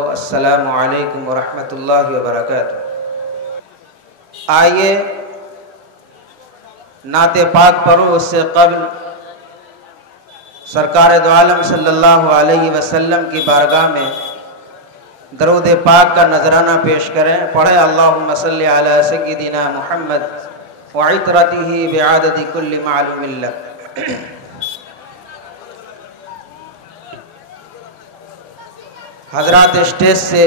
अस्सलामु अलैकुम वरहमतुल्लाहि वबरकातुहू। आइए नाते पाक पढ़ो, उससे कबल सरकार दो आलम सल्लल्लाहु अलैहि वसल्लम की बारगाह में दरूद पाक का नजराना पेश करें। पढ़े अल्लाहुम्मा सल्लि अला सय्यिदिना मुहम्मद व इतरतिही बिअददि कुल्लि मालूमिन लक। हजरात स्टेज से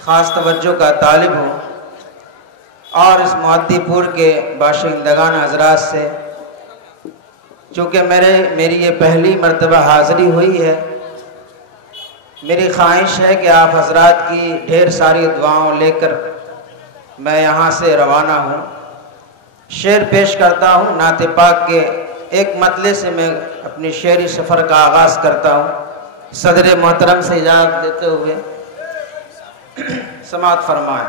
ख़ास तवज्जो का तालिब हूँ और इस मुअद्दीपुर के बाशिंदगान हजरात से, चूँकि मेरी ये पहली मर्तबा हाज़िरी हुई है, मेरी ख्वाहिश है कि आप हजरात की ढेर सारी दुआओं लेकर मैं यहाँ से रवाना हूँ। शेर पेश करता हूँ। नाते पाक के एक मतले से मैं अपनी शेरी सफ़र का आगाज़ करता हूँ। सदर मोहतरम से इजाज़त देते हुए समाअत फरमाएं।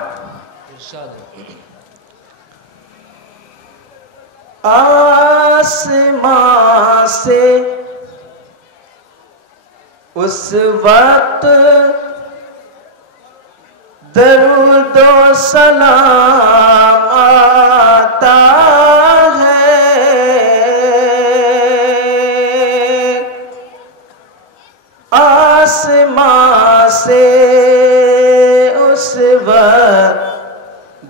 आसमां से उस वक्त दरूदो सलाम आता है, आसमां से उस वक्त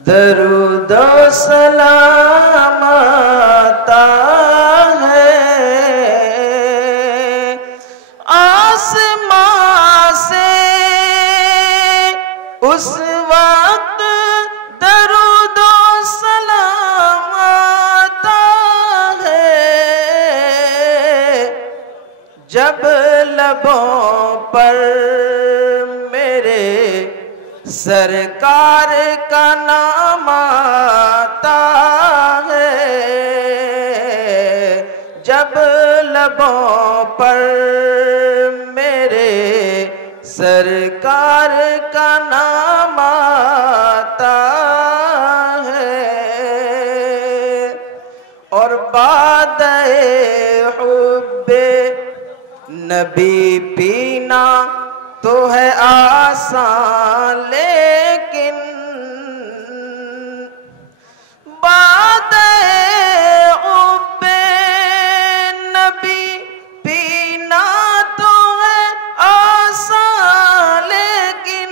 दरूदो सलाम आता है, आसमां से उस वक्त दरूदो सलाम आता है, जब लबों पर मेरे सरकार का नाम आता है, जब लबों पर मेरे सरकार का नाम आता है, और बादए हुब्बे नबी पीना तो है आसान, लेकिन बादए हुब्बे नबी पीना तो है आसान, लेकिन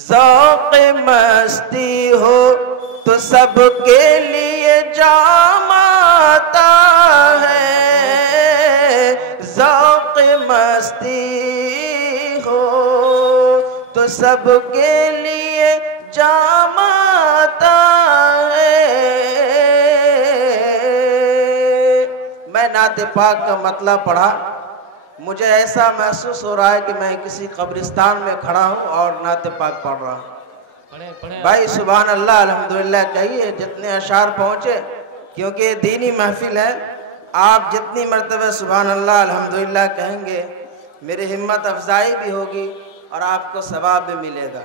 ज़ौक़ मस्ती हो तो सबके लिए जाम आता है, ज़ौक़ मस्ती हो तो सबके लिए जाम आता है। मैं नाते पाक का मतलब पढ़ा, मुझे ऐसा महसूस हो रहा है कि मैं किसी कब्रिस्तान में खड़ा हूँ और नाते पाक पढ़ रहा हूँ। भाई सुभान अल्लाह अल्हम्दुलिल्लाह कहिए जितने अशार पहुँचे, क्योंकि ये दीनी महफिल है। आप जितनी मर्तबा सुभान अल्लाह अल्हम्दुलिल्लाह कहेंगे मेरी हिम्मत अफजाई भी होगी और आपको सवाब भी मिलेगा।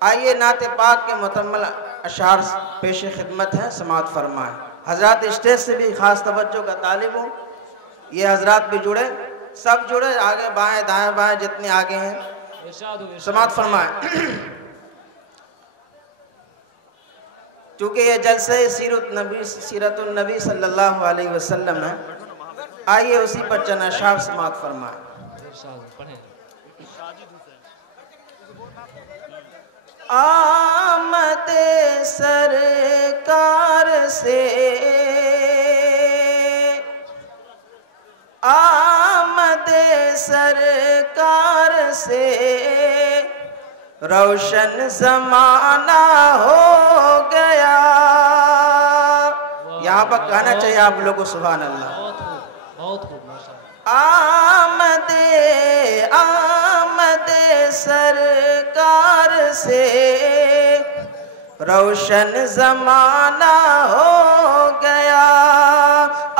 आइए नाते पाक के मुकम्मल अशार पेश खिदमत हैं, समाअत फरमाएं। हजरात स्टेज से भी ख़ास तवज्जो का तालिब हूँ, ये हजरात भी जुड़े, सब जुड़े, आगे बाएँ दाएँ बाएँ जितने आगे हैं समाअत फरमाएं। चूँकि ये जलसे सीरतुन नबी सल्लल्लाहु अलैहि वसल्लम है, आइए उसी पर चंद अशार समाअत फरमाएं। आमदे सरकार से, आमदे सरकार से रोशन ज़माना हो गया। यहाँ पर कहना चाहिए आप लोगों को सुभान अल्लाह। आमदे आमदे सरकार से रोशन ज़माना हो गया,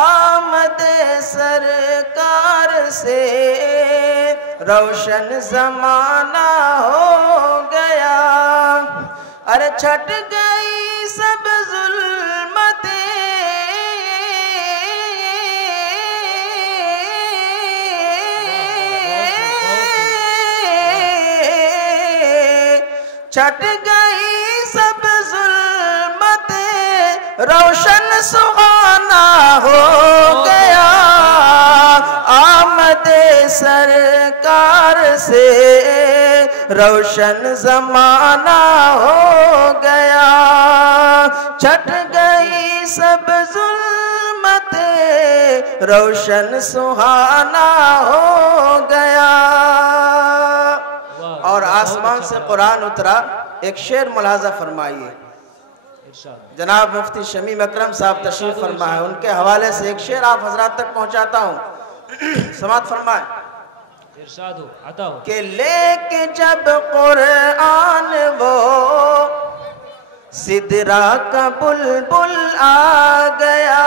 आमदे सरकार से रोशन ज़माना हो गया। अरे छट गई सब जुल्मतें, छट गई सब जुल्मते, रोशन सुहाना हो गया। आमदे सरकार से रोशन जमाना हो गया। छट गई सब जुल्मते, रोशन सुहाना हो गया। और आसमान से कुरान उतरा। एक शेर मुलाजा फरमाइए। जनाब मुफ्ती शमीम अकरम साहब तशरीफ फरमाए, उनके हवाले से एक शेर आप हजरात तक पहुंचाता हूं। समात फरमाए कि लेके जब कुरान वो सिदरा का बुलबुल आ गया,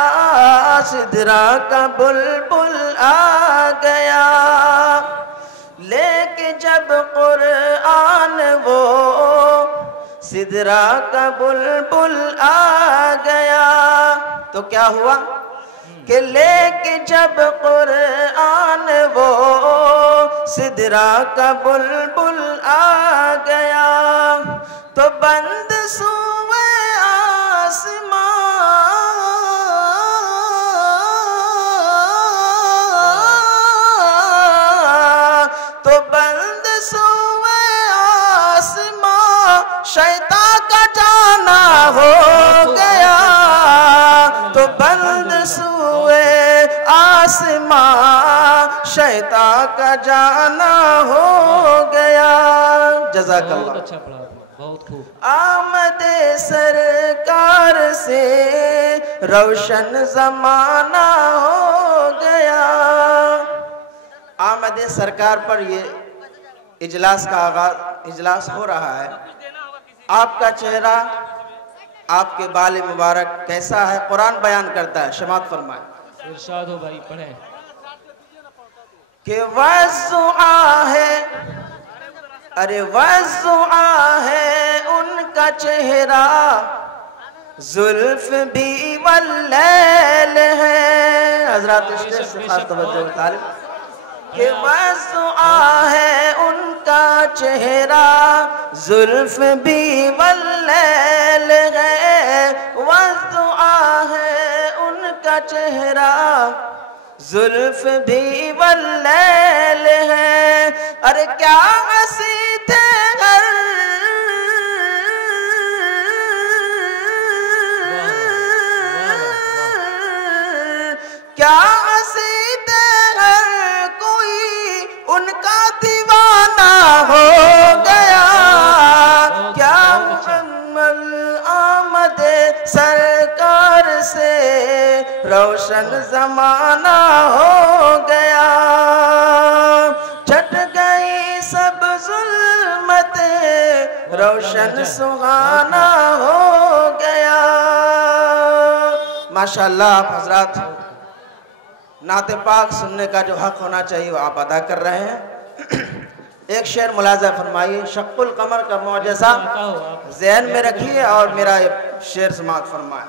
सिदरा का बुलबुल आ गया। लेके जब कुरान वो सिदरा का बुलबुल आ गया, तो क्या हुआ कि लेके जब कुरान वो सिदरा का बुलबुल आ गया, तो बंद सूए आसमां, तो बंद सूए आसमां, शैतान का जाना हो गया। तो बंद सूए आसमां, शैतान का जाना हो गया। जज़ाकल्लाह। अच्छा पढ़ा, बहुत खूब। आमदे सरकार से रोशन जमाना हो गया। आमदे सरकार पर ये इजलास का आगाज, इजलास हो रहा है। आपका चेहरा, आपके बाल मुबारक कैसा है, कुरान बयान करता है। शमात फरमाए। इरशाद हो भाई, पढ़े कि वज़ुआ है, अरे वज़ुआ है उनका चेहरा, जुल्फ भी वल्लैल है। हजरात स्टेज से खास तवज्जो तालिब। कि वज़ुआ है उनका चेहरा, जुल्फ भी वल्लैल है। वज़ुआ है उनका चेहरा, जुल्फ भी वल्लैल है। अरे क्या हंसी थे घर, क्या हंसी थे घर, कोई उनका दीवाना हो गया। क्या मुहम्मद आमदे सरकार से रोशन जमाना हो गया। छट गई सब जुल्मते, रोशन सुहाना हो गया। माशाअल्लाह आप हजरात नाते पाक सुनने का जो हक होना चाहिए वो आप अदा कर रहे हैं। एक शेर मुलाजा फरमाइए। शक्कुल कमर का मौजज़ा ज़हन में रखिए और मेरा शेर समाअत फरमाए।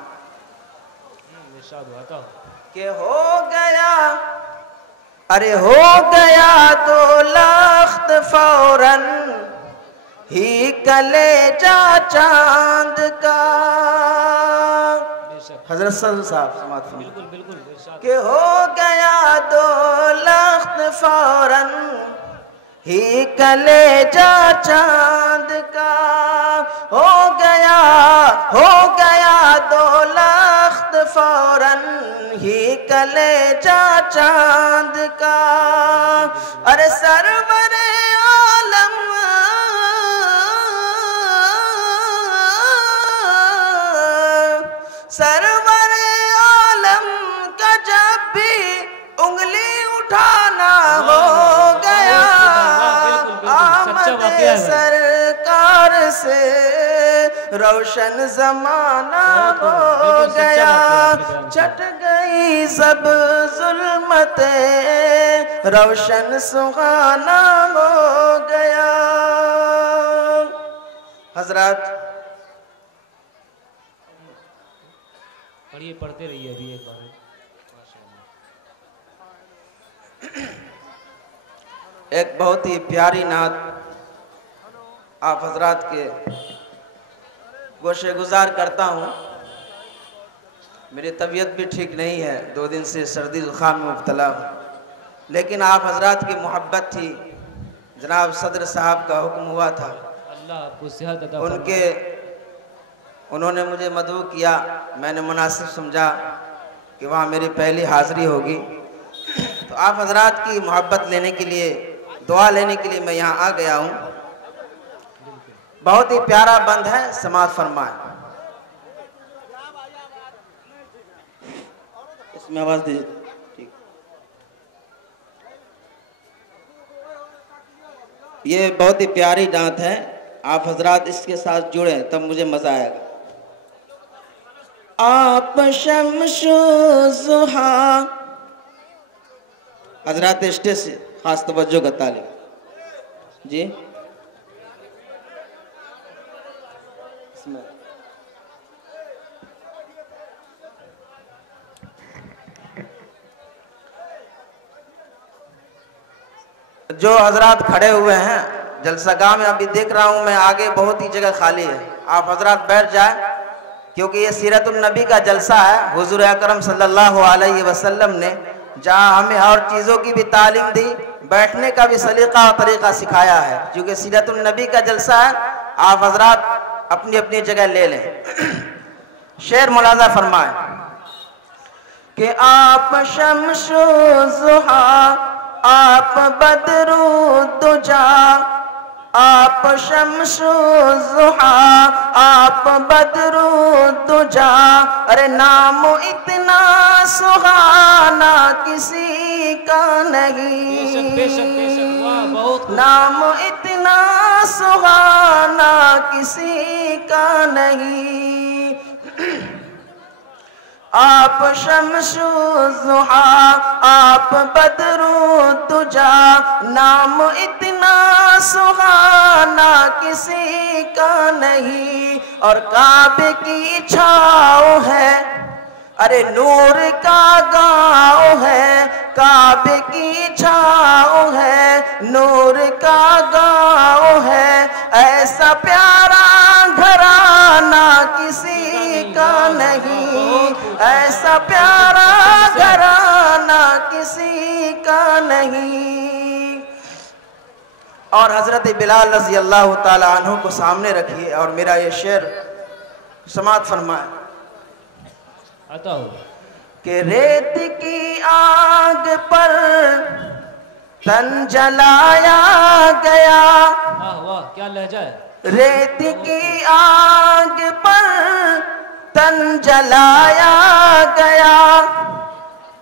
कि हो गया, अरे हो गया 2 लख्त फौरन ही कलेजा चांद का। हजरत साहब समाअत फरमाए। बिल्कुल बिल्कुल। कि हो गया 2 लख्त फौरन ही कलेजा चांद का। हो गया 2 लख्त फौरन ही कलेजा चांद का। अरे सरवरे आलम, सरवरे आलम का जब भी उंगली उठाना हो गया। आमदे सरकार से रोशन जमाना हो गया। छट गई सब जुल्मते, रोशन सुहाना हो गया। हजरत पढ़िए, पढ़ते रहिए अभी एक बार। एक बहुत ही प्यारी नात आप हजरात के गोशे गुजार करता हूँ। मेरी तबीयत भी ठीक नहीं है, 2 दिन से सर्दी जुकाम में मुब्तला हूँ, लेकिन आप हजरात की मोहब्बत थी, जनाब सदर साहब का हुक्म हुआ था, अल्लाह आपको सेहत अता फरमाए। उन्होंने मुझे मदऊ किया, मैंने मुनासिब समझा कि वहाँ मेरी पहली हाज़िरी होगी। तो आप हजरात की मोहब्बत लेने के लिए, दुआ लेने के लिए मैं यहाँ आ गया हूँ। बहुत ही प्यारा बंद है, समाज फरमाए। इसमें आवाज़ दीजिए। ठीक, ये बहुत ही प्यारी नात है, आप हजरात इसके साथ जुड़े तब मुझे मज़ा आएगा। आप शम्सो ज़ुहा, हजरात स्टेज से खास तवज्जो का तालिब जी। जो हजरात खड़े हुए हैं जलसागाह में, अभी देख रहा हूं मैं आगे बहुत ही जगह खाली है, आप हजरात बैठ जाए, क्योंकि ये सीरतुन नबी का जलसा है। हुजूर अकरम सल्लल्लाहु अलैहि वसल्लम ने जहां हमें और चीज़ों की भी तालीम दी, बैठने का भी सलीका और तरीका सिखाया है। क्योंकि सीरतुन नबी का जलसा है, आप हजरात अपनी अपनी जगह ले लें। शेर मुलाजा फरमाए कि आप शम्सो ज़ुहा, आप बदरू दुजा, आप शम्सो ज़ुहा, आप बदरू दुजा। अरे नाम इतना सुहाना किसी का नहीं, नाम इतना सुहाना किसी का नहीं। आप शम्सो ज़ुहा, आप बदरू दुजा, नाम इतना सुहाना किसी का नहीं। और काबे की छाँव है, अरे नूर का गाँव है, काबे की छाँव है, नूर का गाँव है। ऐसा प्यारा घराना किसी का नहीं, ऐसा प्यारा घराना किसी का नहीं। और हजरत बिलाल रज़ी अल्लाह ताला अन्हु को सामने रखिए और मेरा ये शेर समात फरमाए कि रेत की आग पर तन जलाया गया। वाह वाह, क्या लहजा है। रेत की आग पर तन जलाया गया,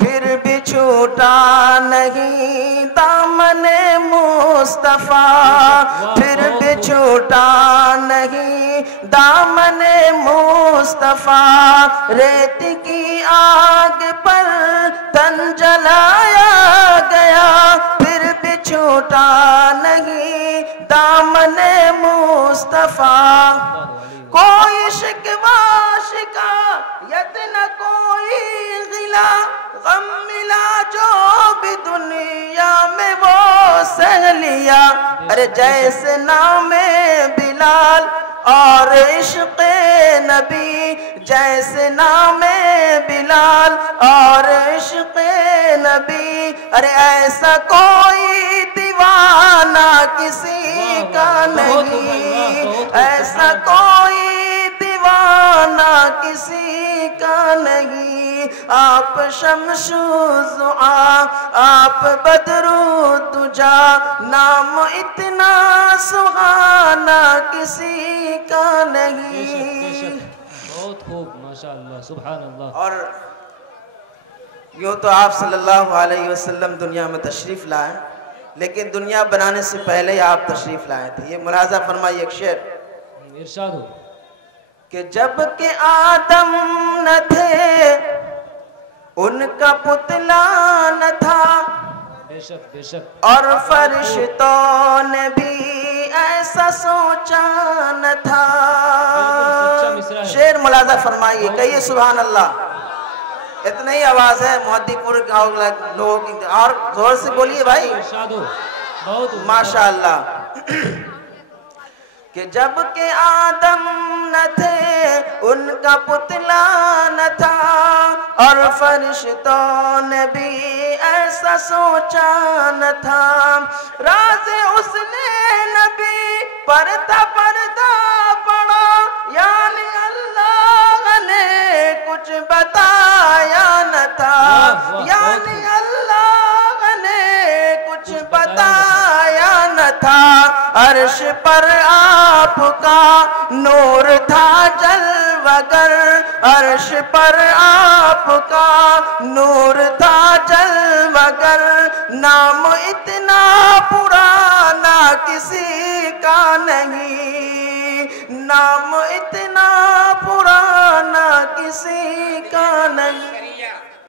फिर भी छूटा नहीं दामने मुस्तफा, फिर भी छूटा नहीं दामने मुस्तफा। रेत की आग पर तन जलाया गया, फिर भी छूटा नहीं दामने मुस्तफा। कोई शिकवा शिकायत न कोई गिला, गम मिला जो भी दुनिया में वो सह लिया। अरे जैसे नामे बिलाल और इश्क़े नबी, जैसे नामे बिलाल और इश्क़े नबी। अरे ऐसा कोई दीवाना किसी का नहीं, ऐसा कोई दीवाना किसी का नहीं। आप शम्सो ज़ुहा, आप बदरू दुजा, नाम इतना सुहाना किसी का नहीं। बहुत खूब, माशाअल्लाह, सुभान अल्लाह। और यूँ तो आप सल्लल्लाहु अलैहि वसल्लम दुनिया में तशरीफ़ लाए, लेकिन दुनिया बनाने से पहले ही आप तशरीफ़ लाए थे। ये मुलाज़ा फरमाइए एक शेर, इरशाद हो कि जब के आदम न थे उनका पुतला न था, बेशक बेशक, और फरिश्तों ने भी ऐसा सोचा न था। शेर मुलाज़ा फरमाइए, कहिए सुभान अल्लाह। इतना ही आवाज है मोहद्दीपुर लोगों की, और जोर से बोलिए भाई। बहुत माशाअल्लाह। कि जब के आदम न थे उनका पुतला न था, और फरिश्तों ने भी ऐसा सोचा न था। राज उसने नबी पर्दा पर्दा पड़ा, यानी अल्लाह ने कुछ बताया न था, यानी अल्लाह ने कुछ बताया न था। अर्श पर आपका नूर था जलवगर, अर्श पर आपका नूर था जलवगर। नाम इतना पुराना किसी का नहीं, नाम इतना पुराना किसी का नहीं।